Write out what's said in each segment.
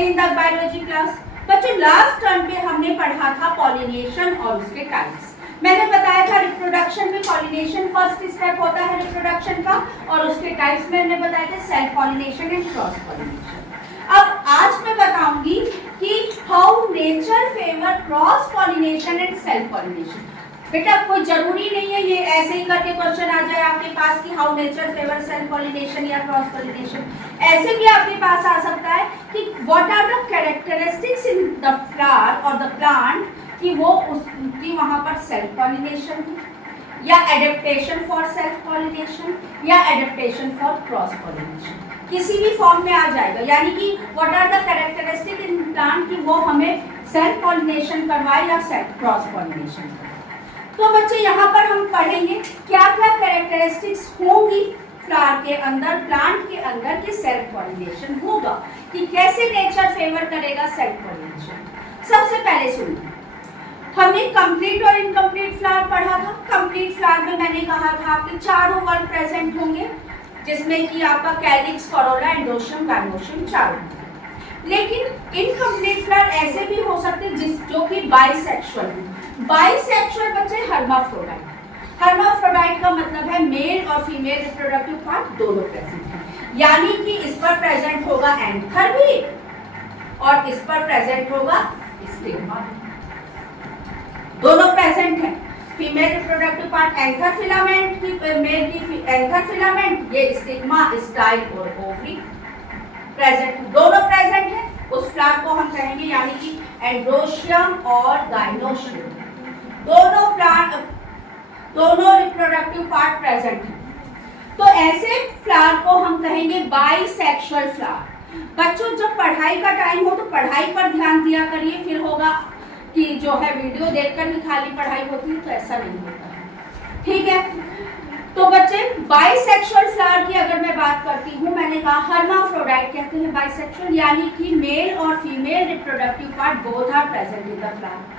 Again in the biology class. बच्चों last term पे हमने पढ़ा था पॉलिनेशन और उसके टाइप्स। मैंने बताया था रिप्रोडक्शन में पॉलिनेशन फर्स्ट स्टेप होता है रिप्रोडक्शन का, और उसके टाइप्स में हमने बताया था self pollination and cross pollination. अब आज मैं बताऊंगी कि how nature favour cross pollination and self pollination. बेटा कोई जरूरी नहीं है ये ऐसे ही करके क्वेश्चन आ जाए आपके पास कि how nature favour self pollination या क्रॉस पॉलिनेशन। ऐसे भी आपके पास आ सकता है कि what are the characteristics in the flower और द प्लांट, कि वो उसकी वहां पर सेल्फ पॉलिनेशन या एडेप्टेशन फॉर सेल्फ पॉलिनेशन या एडेप्टेशन फॉर क्रॉस पॉलिनेशन, किसी भी फॉर्म में आ जाएगा। यानी कि what are the characteristic in plant कि वो हमें सेल्फ पॉलिनेशन करवाए या क्रॉस पॉलिनेशन करवाए। तो बच्चे यहाँ पर हम पढ़ेंगे क्या क्या कैरेक्टरिस्टिक्स होंगी फ्लावर के अंदर, प्लांट के अंदर कि सेल्फ पॉलिनेशन होगा, कि कैसे नेचर फेवर करेगा सेल्फ पॉलिनेशन। सबसे पहले सुनिए, हमने कंप्लीट और इनकम्प्लीट फ्लावर पढ़ा था। कंप्लीट फ्लावर में मैंने कहा था कि चारों वर्ड प्रेजेंट होंगे, जिसमें कि आपका कैलिक्स, कोरोला, एंडोशियम, गाइनोशियम चारों। लेकिन इनकम्प्लीट फ्लावर ऐसे भी हो सकते हैं जो कि बाइसेक्सुअल है। बाइसेक्सुअल बच्चे हर्माफ्रोडाइट। हर्माफ्रोडाइट का मतलब है मेल और फीमेल रिप्रोडक्टिव पार्ट दोनों प्रेजेंट है, यानी कि इस पर प्रेजेंट होगा एंथर भी और इस पर प्रेजेंट होगा स्टिग्मा भी, दोनों प्रेजेंट है। Female reproductive part anther filament की, मेल की एंथर फिलामेंट, ये स्टिग्मा, स्टाइल और ओवरी प्रेजेंट, दोनों प्रेजेंट है। उस फ्लावर को हम कहेंगे यानी कि एंड्रोशियम और गाइनोशियम, दोनों रिप्रोडक्टिव पार्ट प्रेजेंट है। तो ऐसे फ्लावर को हम कहेंगे बाइसेक्सुअल फ्लावर। बच्चों जब पढ़ाई का टाइम हो तो पढ़ाई पर ध्यान दिया करिए, फिर होगा कि जो है वीडियो देखकर ही खाली पढ़ाई होती है, तो ऐसा नहीं होता है, ठीक है। तो बच्चे बाइसेक्सुअल फ्लावर की अगर मैं बात करती हूँ, मैंने कहा हर्माफ्रोडाइट कहते हैं बाइसेक्सुअल, यानी कि मेल और female reproductive part both are present in the flower.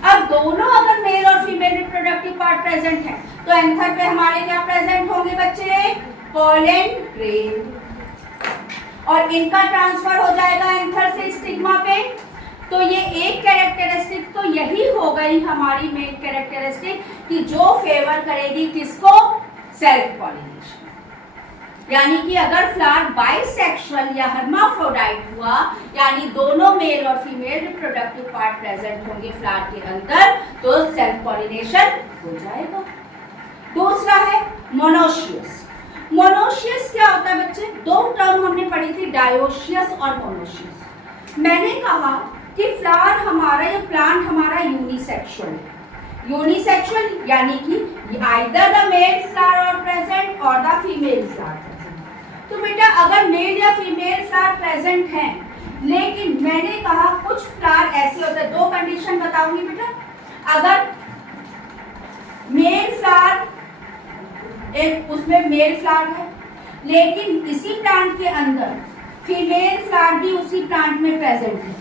अब दोनों अगर मेल और फीमेल रिप्रोडक्टिव पार्ट प्रेजेंट है तो एंथर पे हमारे क्या प्रेजेंट होंगे बच्चे, पोलन ग्रेन, और इनका ट्रांसफर हो जाएगा एंथर से स्टिग्मा पे। तो ये एक कैरेक्टरिस्टिक तो यही हो गई हमारी मेन कैरेक्टरिस्टिक कि जो फेवर करेगी किसको, सेल्फ पॉलिनेशन। यानी कि अगर फ्लावर बाइसेक्सुअल या हर्माफ्रोडाइट हुआ, यानी दोनों मेल और फीमेल रिप्रोडक्टिव पार्ट प्रेजेंट होंगे फ्लावर के अंदर, तो सेल्फ पॉलिनेशन हो जाएगा। दूसरा है मोनोशियस। मोनोशियस क्या होता है बच्चे, दो टर्म हमने पढ़ी थी, डायोशियस और मोनोशियस। मैंने कहा कि फ्लावर हमारा या प्लांट हमारा यूनिसेक्सुअल है। यूनिसेक्सुअल यानी कि आइदर द मेल फ्लावर और प्रेजेंट और द फीमेल फ्लावर प्रेजेंट। तो बेटा अगर मेल या फीमेल फ्लावर प्रेजेंट हैं, लेकिन मैंने कहा कुछ फ्लावर ऐसे होते हैं, दो कंडीशन बताऊंगी बेटा। अगर मेल फ्लावर एक उसमें मेल फ्लावर है, लेकिन इसी प्लांट के अंदर फीमेल फ्लावर भी उसी प्लांट में प्रेजेंट है,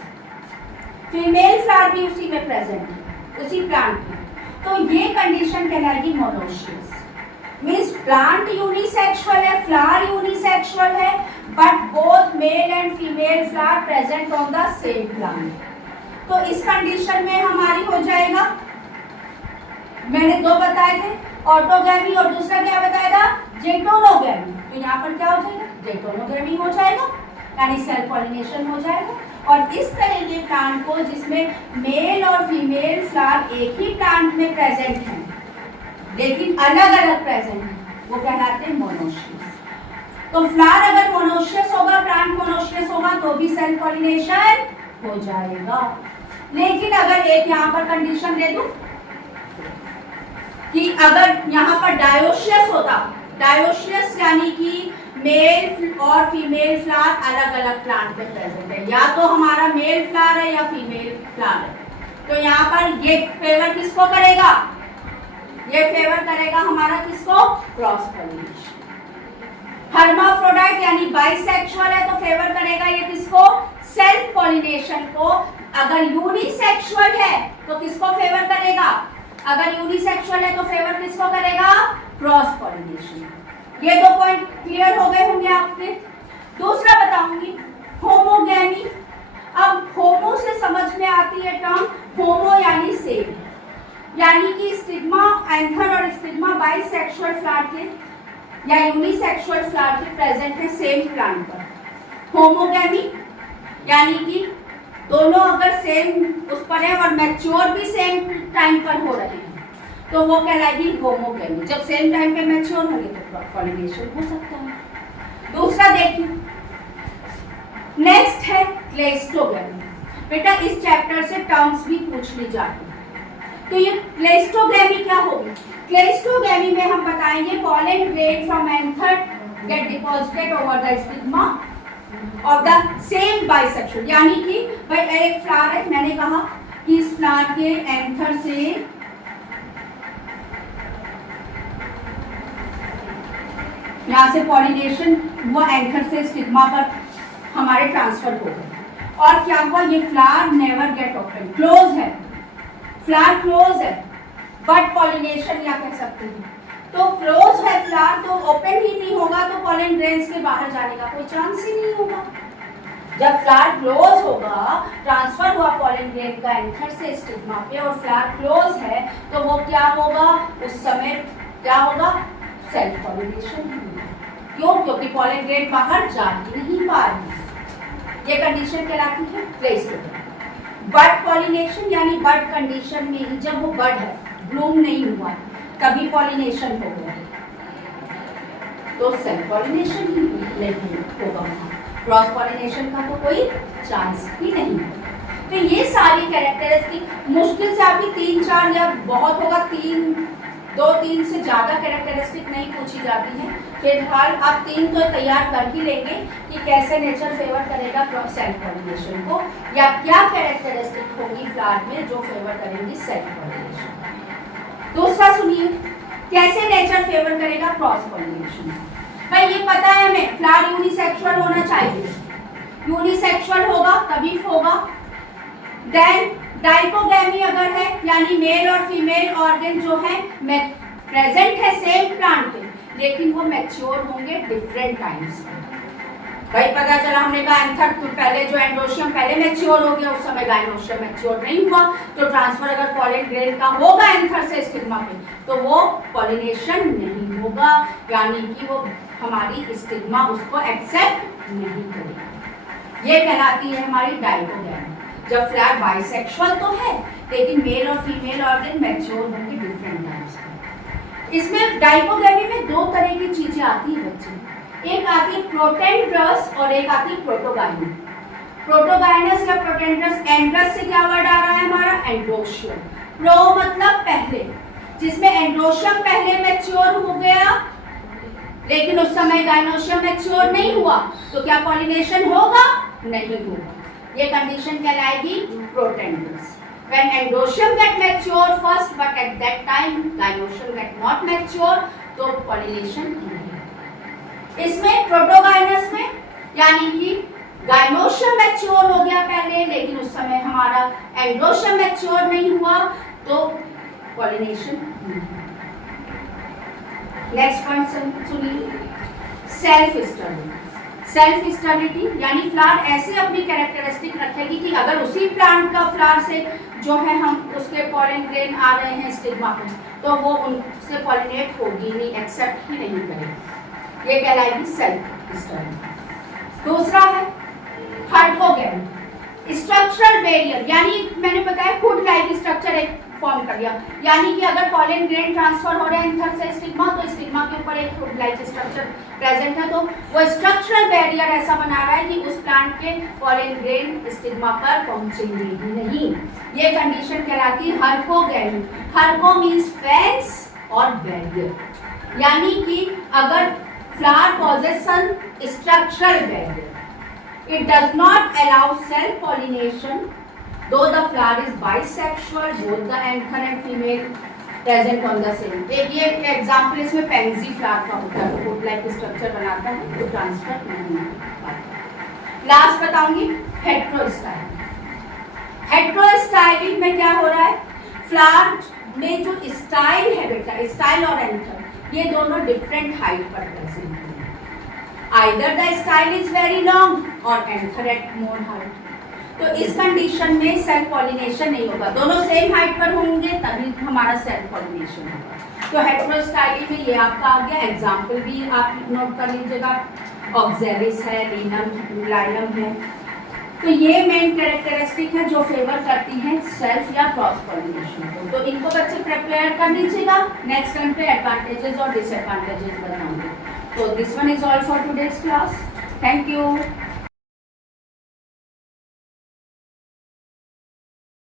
फीमेल फ्लावर भी उसी में प्रेजेंट है, उसी प्लांट में, तो ये कंडीशन कहलाएगी मोनोशियस। मींस प्लांट यूनिसेक्सुअल है, फ्लावर यूनिसेक्सुअल है, but both male and female flower present on the same plant. तो इस कंडीशन में हमारी हो जाएगा, मैंने दो बताए थे, ऑटोगैमी और दूसरा क्या बताएगा, जेटोनोगैमी। तो यहाँ पर क्या हो जाएगा, जेटोनोगैमी हो जाएगा, यानी सेल्फ पॉलिनेशन हो जाएगा। और इस तरह के प्लांट को जिसमें मेल और फीमेल फ्लावर एक ही प्लांट में प्रेजेंट हैं लेकिन अलग अलग प्रेजेंट हैं, वो कहलाते हैं मोनोशियस। तो फ्लावर अगर मोनोशियस होगा, प्लांट मोनोशियस होगा, तो भी सेल्फ पॉलिनेशन हो जाएगा। लेकिन अगर एक यहाँ पर कंडीशन दे दूं कि अगर यहाँ पर डायोशियस होता, डायोशियस यानी कि मेल और फीमेल फ्लावर अलग अलग प्लांट में प्रेजेंट है, या तो हमारा मेल फ्लावर है या फीमेल फ्लावर है, तो यहाँ पर ये फेवर किसको करेगा, ये फेवर करेगा हमारा किसको, क्रॉस पॉलिनेशन। हर्माफ्रोडाइट यानी बाइसेक्सुअल है तो फेवर करेगा ये किसको, सेल्फ पॉलिनेशन को। अगर यूनिसेक्सुअल है तो किसको फेवर करेगा, अगर यूनिसेक्सुअल है तो फेवर किसको करेगा, क्रॉस पॉलिनेशन। ये दो पॉइंट क्लियर हो गए होंगे आपके। दूसरा बताऊंगी होमोगैमी। स्टिग्मा बाइसेक्सुअल फ्लावर के या यूनिसेक्सुअल फ्लावर के प्रेजेंट है सेम प्लांट पर। होमोगैमी यानी कि दोनों अगर सेम उस पर है और मैच्योर भी सेम टाइम पर हो रहे हैं तो वो कहलाएगी होमोगैमी। जब सेम टाइम पे मैच्योर होंगे तो पॉलिनेशन हो सकता है। दूसरा देखिए, नेक्स्ट है क्लेस्टोगैमी। बेटा इस चैप्टर से टर्म्स भी पूछ ली जाती है। तो ये क्लेस्टोगैमी क्या होगी? क्लेस्टोगैमी में हम बताएंगे pollen grain from anther get deposited over the stigma of the same bisexual, यानी कि भाई एक फ्लावर है, मैंने कहा कि इस फ्लावर के एंथर से यहाँ से पॉलिनेशन हुआ, एंथर से स्टिग्मा पर हमारे ट्रांसफर हो गए और क्या हुआ, ये flower never get open, close है, फ्लावर क्लोज है बट पॉलिनेशन या कह सकते हैं। तो क्लोज है फ्लावर तो ओपन ही नहीं होगा तो पॉलन ग्रेन्स के बाहर जाने का कोई चांस ही नहीं होगा। जब फ्लावर क्लोज होगा, ट्रांसफर हुआ पॉलन ग्रेन का एंथर से स्टिग्मा पे और फ्लावर क्लोज है तो वो क्या होगा, उस समय क्या होगा, सेल्फ पॉलिनेशन होगा। क्यों? क्योंकि पॉलन ग्रेन बाहर जा ही नहीं पा रही। ये कंडीशन कहलाती है प्लेसमेंट। बड पॉलिनेशन यानी बड कंडीशन में जब वो बड है, ब्लूम नहीं हुआ, तभी पॉलिनेशन हो गया तो सेल्फ पॉलिनेशन ही नहीं होगा, क्रॉस पॉलिनेशन का तो कोई चांस ही नहीं। तो ये सारी कैरेक्टरिस्टिक मुश्किल से आपकी 3-4 या बहुत होगा 2-3 से ज़्यादा कैरेक्टरिस्टिक नहीं पूछी जाती है। फिलहाल आप 3 तो तैयार कर ही लेंगे कि कैसे नेचर फेवर करेगा क्रॉस सेल्फ पॉलिनेशन को, या क्या कैरेक्टरिस्टिक होगी फ्लावर में जो फेवर करेंगी सेल्फ पॉलिनेशन। दूसरा सुनिए, कैसे नेचर फेवर करेगा क्रॉस पॉलिनेशन। भाई ये पता है हमें फ्लावर यूनिसेक्सुअल होना चाहिए, यूनिसेक्सुअल होगा तभी होगा। देन डाइकोगैमी अगर है यानी मेल और फीमेल ऑर्गन जो है प्रेजेंट है सेम प्लांट पे लेकिन वो मैच्योर होंगे डिफरेंट टाइम्स पे। भाई पता चला हमने कहा एंथर तो पहले जो एंडोशियम पहले मैच्योर हो गया, उस समय गाइनोशियम मैच्योर नहीं हुआ, तो ट्रांसफर अगर पॉलन ग्रेन का होगा एंथर से स्टिग्मा पे तो वो पॉलिनेशन नहीं होगा, यानी कि वो हमारी स्टिग्मा उसको एक्सेप्ट नहीं करेगी। ये कहलाती है हमारी डाइकोगैमी। जब फ्लावर बाइसेक्सुअल तो है लेकिन मेल और फीमेल ऑर्गन मैच्योर होंगे डिफरेंट टाइम्स पे। इसमें डाइकोगैमी में 2 तरह की चीजें आती है बच्चे, एक आती है प्रोटेंड्रस और एक आती है प्रोटोगाइनस। प्रोटोगाइनस या प्रोटेंड्रस, एंड्रस से क्या वर्ड आ रहा है हमारा, एंड्रोशियम। प्रो मतलब पहले, जिसमें एंड्रोशियम पहले मैच्योर हो गया लेकिन उस समय गाइनोशियम मैच्योर नहीं हुआ तो क्या पॉलिनेशन होगा, नहीं होगा। ये कंडीशन कहलाएगी protandrous. When endoxium get mature first, but at that time gynoecium get not mature, तो pollination नहीं। इसमें प्रोटोगाइनस में यानी कि गाइनोशियम मैच्योर हो गया पहले लेकिन उस समय हमारा एंडोशियम मैच्योर नहीं हुआ तो पॉलिनेशन नहीं। नेक्स्ट पॉइंट सुनिए, सेल्फ स्टडी। सेल्फ स्टेबिलिटी यानी फ्लावर ऐसे अपनी कैरेक्टरिस्टिक रखेगी कि अगर उसी प्लांट का फ्लावर से जो है हम उसके पॉलन ग्रेन आ रहे हैं स्टिग्मा पे तो वो उनसे पॉलिनेट होगी नहीं, एक्सेप्ट ही नहीं करेगी। ये कहलाएगी सेल्फ स्टेबिलिटी। दूसरा है हाइड्रोगैमी, स्ट्रक्चरल बैरियर यानी मैंने बताया फूड लाइक स्ट्रक्चर एक फॉर्म कर दिया, यानी कि अगर पॉलन ग्रेन ट्रांसफर हो रहे हैं एंथर से स्टिग्मा तो स्टिग्मा के ऊपर एक फूड लाइक स्ट्रक्चर प्रेजेंट है तो वो स्ट्रक्चरल बैरियर ऐसा बना रहा है कि उस प्लांट के पॉलन ग्रेन स्टिग्मा पर पहुंचेंगे ही नहीं। ये कंडीशन कहलाती है हाइड्रोगैमी। हाइड्रो मींस फेंस और बैरियर, यानी कि अगर flower possesses structural barrier, it does not allow self pollination though the flower is bisexual, both the anther and female present on the same। एक ये एग्जाम्पल इसमें pansy flower का होता है, फूड लाइक स्ट्रक्चर बनाता है तो ट्रांसफर नहीं होता। लास्ट बताऊंगी हेट्रोस्टाइल। हेट्रोस्टाइलिंग में क्या हो रहा है, फ्लावर में जो स्टाइल है बेटा, स्टाइल और एंथर ये दोनों डिफरेंट हाइट पर प्रेजेंट है। Either the style is very long or anther at more height। तो इस कंडीशन में सेल्फ पॉलिनेशन नहीं होगा, दोनों सेम हाइट पर होंगे तभी हमारा सेल्फ पॉलिनेशन होगा। तो हेटेरोस्टाइली में ये आपका आ गया, एग्जाम्पल भी आप नोट कर लीजिएगा, ऑक्जेरिस है, लीनम, लाइलम है। तो ये मेन कैरेक्टरिस्टिक है जो फेवर करती हैं सेल्फ या क्रॉस पॉलिनेशन को। तो इनको बच्चे प्रिपेयर कर लीजिएगा, नेक्स्ट टाइम पे एडवांटेजेस और डिसएडवांटेजेस बताऊंगी। तो this one is all for today's class. Thank you.